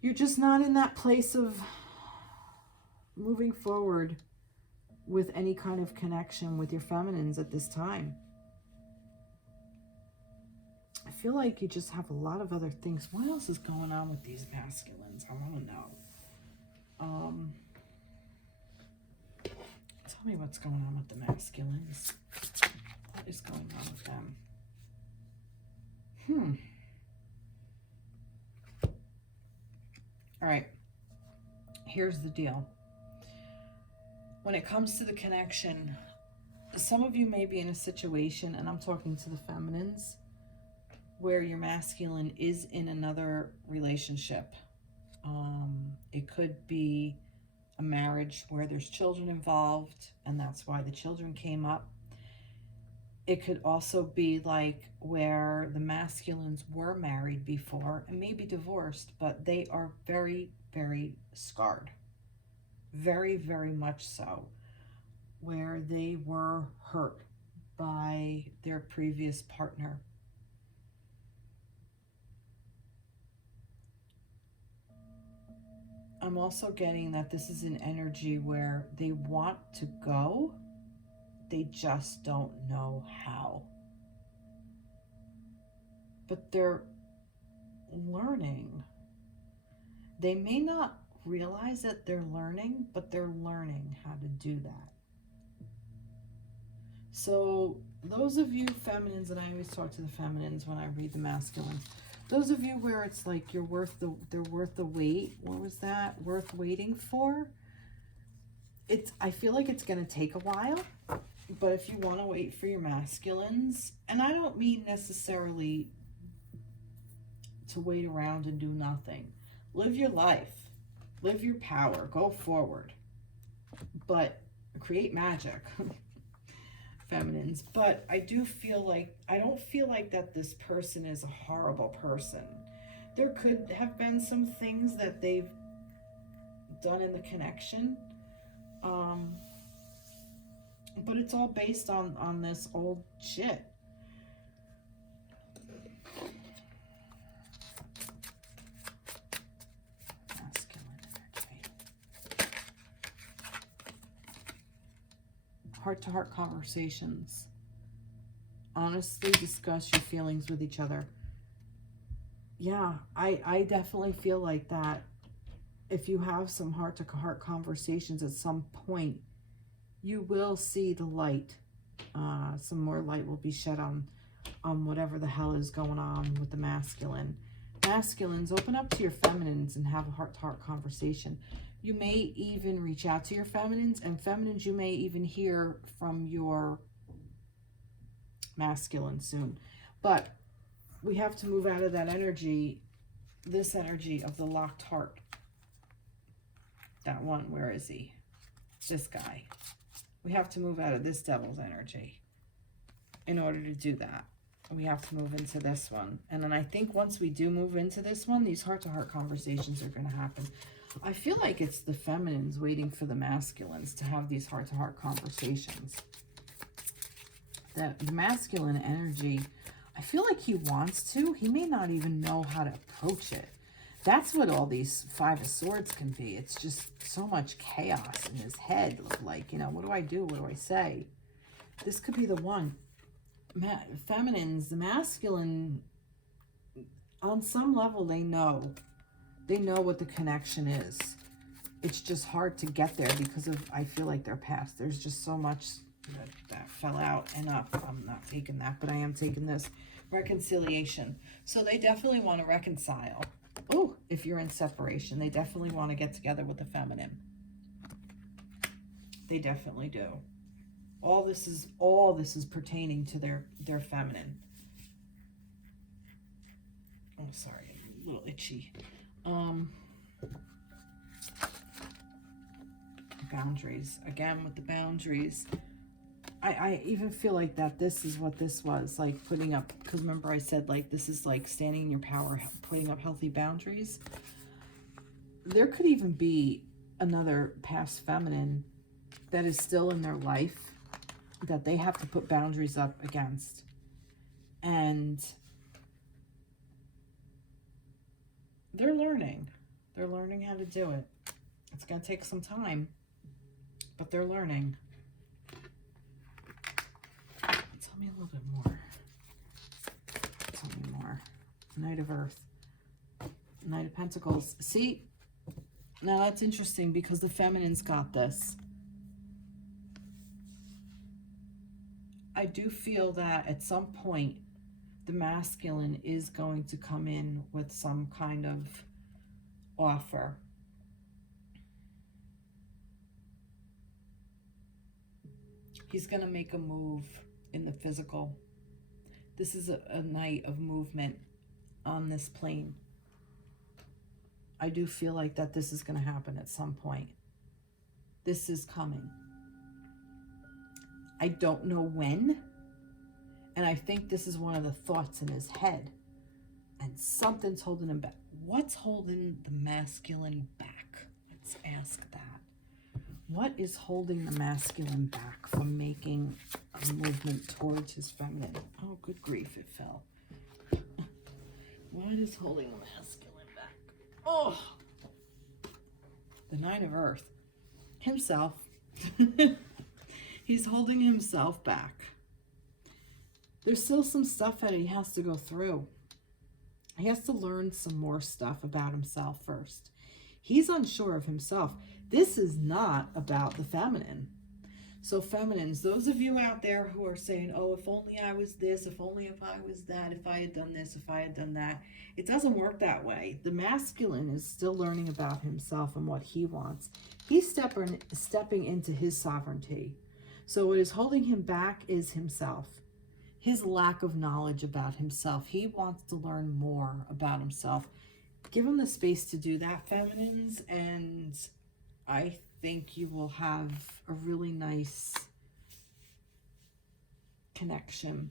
you're just not in that place of moving forward with any kind of connection with your feminines at this time. I feel like you just have a lot of other things. What else is going on with these masculines? I want to know. Tell me what's going on with the masculines. What is going on with them? All right. Here's the deal. When it comes to the connection, some of you may be in a situation, and I'm talking to the feminines, where your masculine is in another relationship. It could be a marriage where there's children involved, and that's why the children came up. It could also be like where the masculines were married before and maybe divorced, but they are very, very scarred. Very, very much so. Where they were hurt by their previous partner. I'm also getting that this is an energy where they want to go, they just don't know how. But they're learning. They may not realize that they're learning, but they're learning how to do that. So those of you feminines, and I always talk to the feminines when I read the masculine, those of you where it's like they're worth the wait. What was that? Worth waiting for? I feel like it's going to take a while, but if you want to wait for your masculines, and I don't mean necessarily to wait around and do nothing. Live your life. Live your power. Go forward. But create magic. Feminines. But I do feel like, I don't feel like that this person is a horrible person. There could have been some things that they've done in the connection. But it's all based on this old shit. Heart-to-heart conversations. Honestly discuss your feelings with each other. Yeah, I definitely feel like that. If you have some heart-to-heart conversations at some point, you will see the light. Some more light will be shed on whatever the hell is going on with the masculine. Masculines, open up to your feminines and have a heart-to-heart conversation. You may even reach out to your feminines, and feminines, you may even hear from your masculine soon. But we have to move out of that energy, this energy of the locked heart. That one, where is he? This guy. We have to move out of this devil's energy in order to do that. We have to move into this one. And then I think once we do move into this one, these heart-to-heart conversations are going to happen. I feel like it's the feminines waiting for the masculines to have these heart-to-heart conversations. That the masculine energy, I feel like he wants to. He may not even know how to approach it. That's what all these Five of Swords can be. It's just so much chaos in his head. Like, you know, what do I do? What do I say? This could be the one. Feminines, the masculine, on some level, they know. They know what the connection is. It's just hard to get there because of, I feel like, their past. There's just so much that fell out and up. I'm not taking that, but I am taking this. reconciliation. So they definitely want to reconcile. Oh, if you're in separation, they definitely want to get together with the feminine. They definitely do. All this is pertaining to their feminine. Oh, sorry, I'm a little itchy. Boundaries. Again, with the boundaries. I even feel like that this is what this was, like putting up, because remember I said like this is like standing in your power, putting up healthy boundaries. There could even be another past feminine that is still in their life that they have to put boundaries up against. And they're learning. They're learning how to do it. It's going to take some time, but they're learning. Tell me a little bit more. Tell me more. Knight of Earth. Knight of Pentacles. See? Now that's interesting because the feminine's got this. I do feel that at some point the masculine is going to come in with some kind of offer. He's going to make a move in the physical. This is a night of movement on this plane. I do feel like that this is going to happen at some point. This is coming. I don't know when. And I think this is one of the thoughts in his head. And something's holding him back. What's holding the masculine back? Let's ask that. What is holding the masculine back from making a movement towards his feminine? Oh, good grief, it fell. What is holding the masculine back? Oh, the Nine of Earth. Himself. He's holding himself back. There's still some stuff that he has to go through. He has to learn some more stuff about himself first. He's unsure of himself. This is not about the feminine. So feminines, those of you out there who are saying, oh, if only I was this, if only if I was that, if I had done this, if I had done that. It doesn't work that way. The masculine is still learning about himself and what he wants. He's stepping into his sovereignty. So what is holding him back is himself. His lack of knowledge about himself. He wants to learn more about himself. Give him the space to do that, feminines, and I think you will have a really nice connection.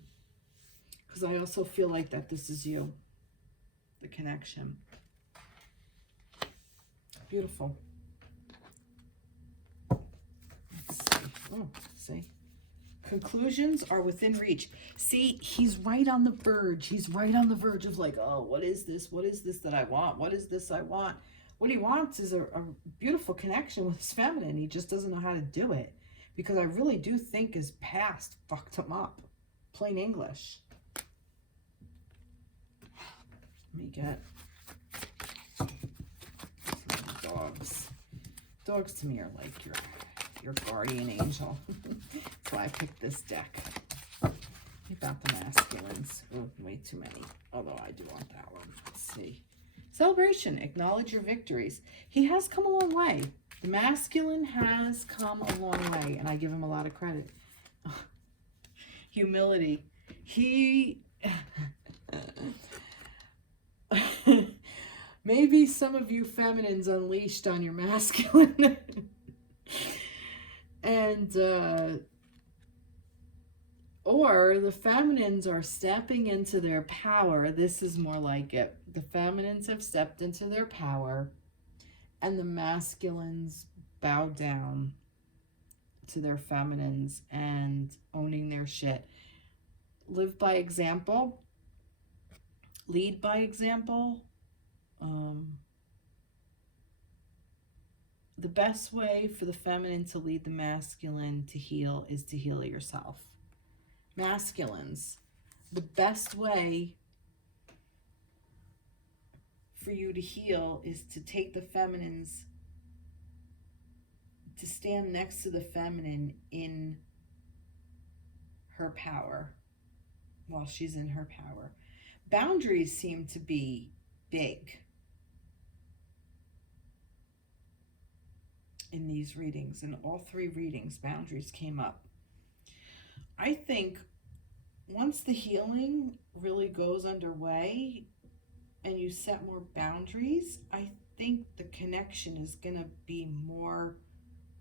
Because I also feel like that this is you, the connection. Beautiful. Let's see. Oh, see. Conclusions are within reach. See, he's right on the verge. He's right on the verge of like, oh, what is this? What is this that I want? What is this I want? What he wants is a beautiful connection with his feminine. He just doesn't know how to do it. Because I really do think his past fucked him up. Plain English. Let me get some dogs. Dogs to me are like your guardian angel. That's why I picked this deck. About the masculines. Oh, way too many. Although I do want that one. Let's see. Celebration. Acknowledge your victories. He has come a long way. The masculine has come a long way, and I give him a lot of credit. Humility. He... Maybe some of you feminines unleashed on your masculine. And, or the feminines are stepping into their power. This is more like it. The feminines have stepped into their power, and the masculines bow down to their feminines and owning their shit. Live by example. Lead by example. The best way for the feminine to lead the masculine to heal is to heal yourself. Masculines, the best way for you to heal is to take the feminines, to stand next to the feminine in her power. while she's in her power. Boundaries seem to be big in these readings. In all three readings, boundaries came up. I think once the healing really goes underway and you set more boundaries, I think the connection is going to be more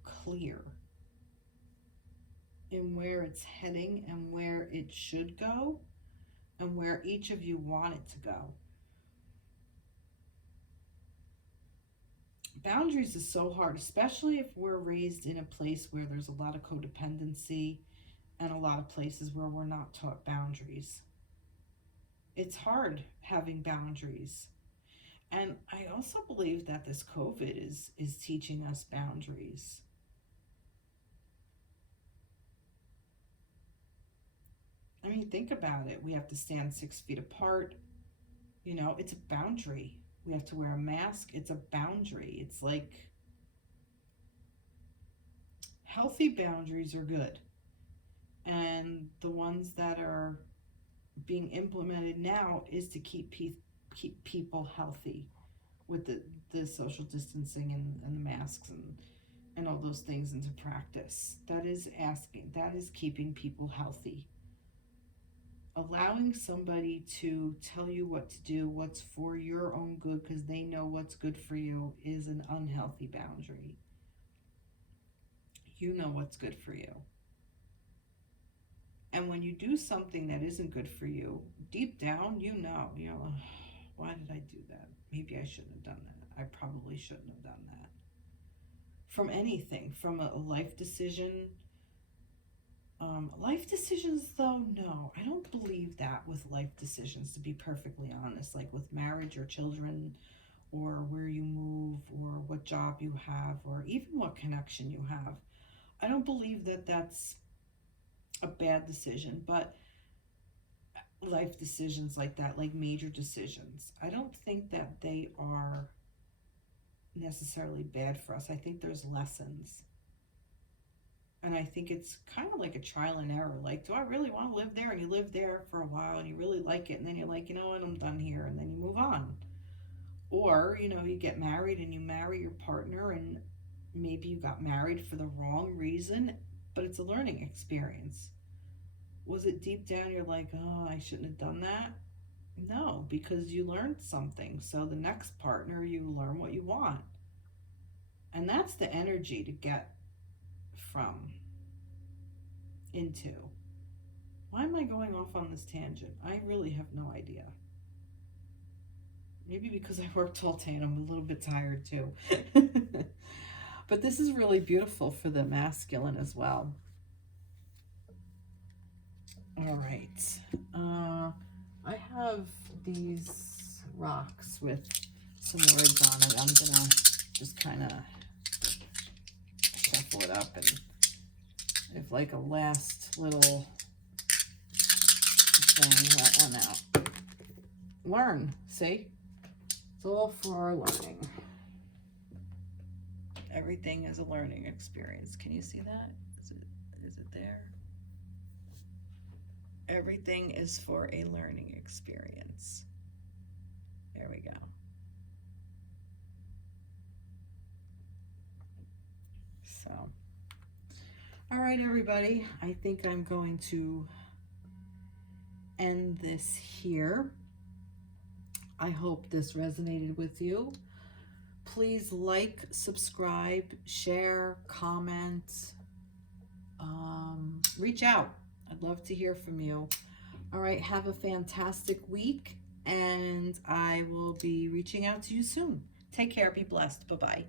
clear in where it's heading and where it should go and where each of you want it to go. Boundaries is so hard, especially if we're raised in a place where there's a lot of codependency and a lot of places where we're not taught boundaries. It's hard having boundaries. And I also believe that this COVID is teaching us boundaries. I mean, think about it. We have to stand 6 feet apart. You know, it's a boundary. We have to wear a mask. It's a boundary. It's like healthy boundaries are good. And the ones that are being implemented now is to keep people healthy with the social distancing and the masks and all those things into practice. That is keeping people healthy. Allowing somebody to tell you what to do, what's for your own good, because they know what's good for you, is an unhealthy boundary. You know what's good for you. And when you do something that isn't good for you, deep down, you know, why did I do that? Maybe I shouldn't have done that. I probably shouldn't have done that. From anything, from a life decision. Life decisions, though, no. I don't believe that with life decisions, to be perfectly honest. Like with marriage or children or where you move or what job you have or even what connection you have. I don't believe that that's a bad decision, but life decisions like that, like major decisions, I don't think that they are necessarily bad for us. I think there's lessons. And I think it's kind of like a trial and error. Like, do I really want to live there? And you live there for a while and you really like it. And then you're like, you know what, I'm done here. And then you move on. Or, you know, you get married and you marry your partner and maybe you got married for the wrong reason, but it's a learning experience. Was it deep down you're like, oh, I shouldn't have done that? No, because you learned something. So the next partner, you learn what you want. And that's the energy to get from into. Why am I going off on this tangent? I really have no idea. Maybe because I worked all day and I'm a little bit tired too. But this is really beautiful for the masculine as well. All right. I have these rocks with some words on it. I'm going to just kind of shuffle it up and if like a last little thing, let one out. Learn, see? It's all for our learning. Everything is a learning experience. Can you see that? Is it there? Everything is for a learning experience. There we go. So, all right, everybody. I think I'm going to end this here. I hope this resonated with you. Please like, subscribe, share, comment, reach out. I'd love to hear from you. All right, have a fantastic week, and I will be reaching out to you soon. Take care. Be blessed. Bye-bye.